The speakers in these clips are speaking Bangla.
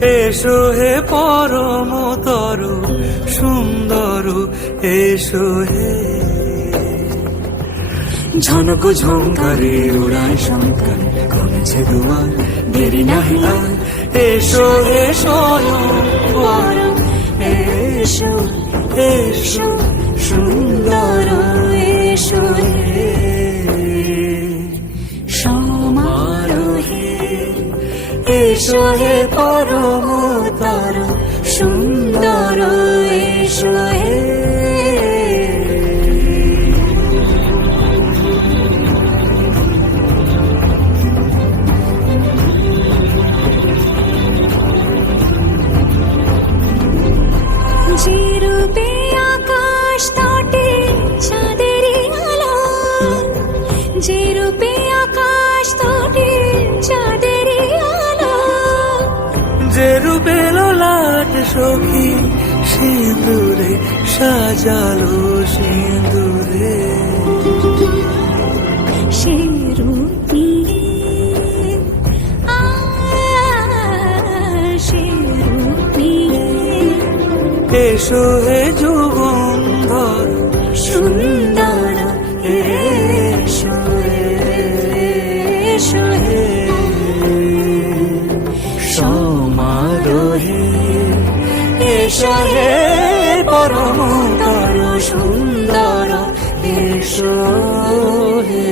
এসো হে পরমতর সুন্দর, এসো হে। ঝনক ঝঙ্কারে উড়ায় শঙ্কার, কমেছে দুয়ার, দেরি নাহি আর। এসো হে স্বয়ং, এসো এসো সুন্দর, এসো হে সমারোহে। এসো হে পরমতর সুন্দর, এসো হে। যে রূপে আকাশ তটে চাঁদেরই আলো, যে রূপে আকাশ তটে চাঁদেরই আলো, যে রূপে ললাট সখী সিঁদুরে সাজালো সিঁদুরে। সে রূপী এসো হে যুগন্ধর সুন্দর, এসো এসো হে সমারোহে। এসো হে পরমতর সুন্দর, এসো হে।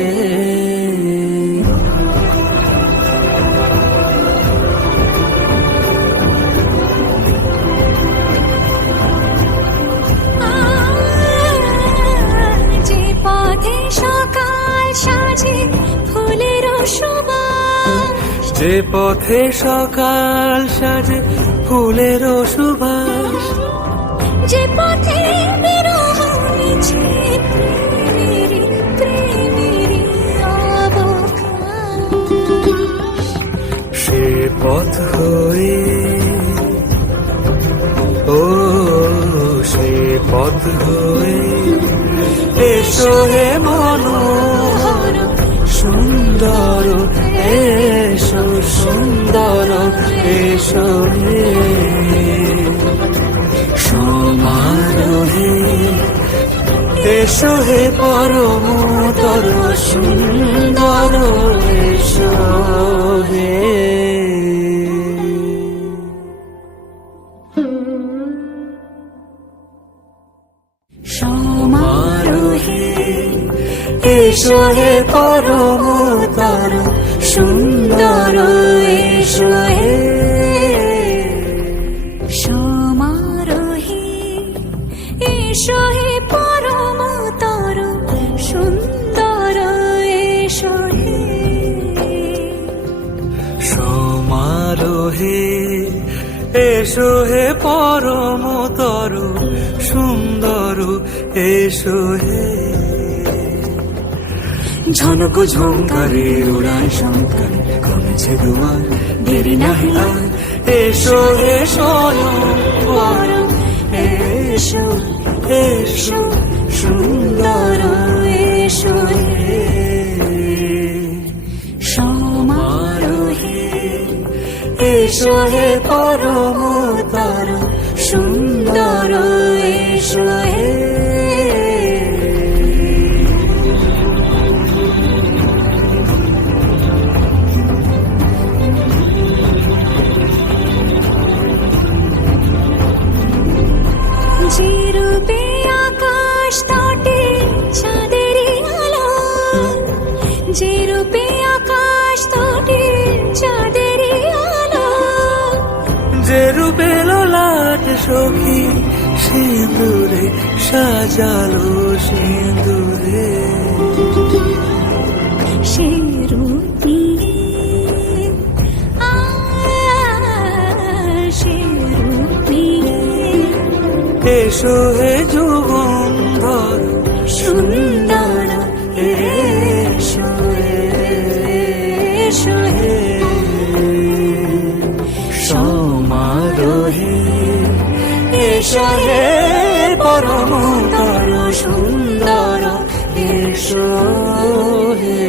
যে পথে সকাল সাজে ফুলের সুবাস, যে পথে বিরহ মিছে প্রেমেরই অবকাশ, সে পথ হয়ে ও সে পথ হয়ে। এসো হে মনোহর সুন্দর, এসো সুন্দর, এসো হে সমারোহে। এসো হে পরমতর সুন্দর, এসো হে। সমারোহে এসো হে পরমতর সুন্দর, এসো হে সমারোহে। এসো হে পরমতর সুন্দর, এসো হে সমারোহে। এসো হে পরমতর সুন্দর, এসো হে। ঝনক ঝঙ্কারে উড়ায় শঙ্কার, কমেছে দুয়ার, দেরি নাহি আর। এসো হে স্বয়ং, এসো এসো সুন্দর, এসো হে সমারোহে। এসো হে পরমতর সুন্দর, এসো হে। যে রূপে আকাশ তটে চাঁদেরই আলো, যে রূপে আকাশ তটে চাঁদেরই আলো, যে রূপে ললাট সখী সিঁদুরে সাজালো সিঁদুরে। সে রূপী সে রূপী। এসো হে যুগন্ধর সুন্দর, এসো এসো হে সমারোহে। এসো হে পরমতর সুন্দর, এসো হে।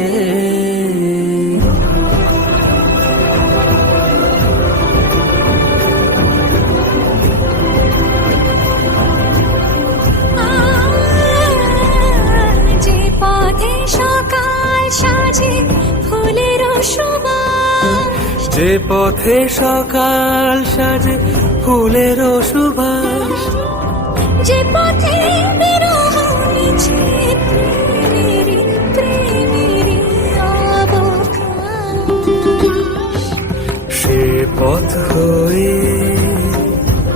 মাঝে ফুলের সুবাস, যে পথে সকাল সাজে ফুলের সুবাস, যে পথে বিরহ মিছে প্রেমেরই অবকাশ, সে পথ হয়ে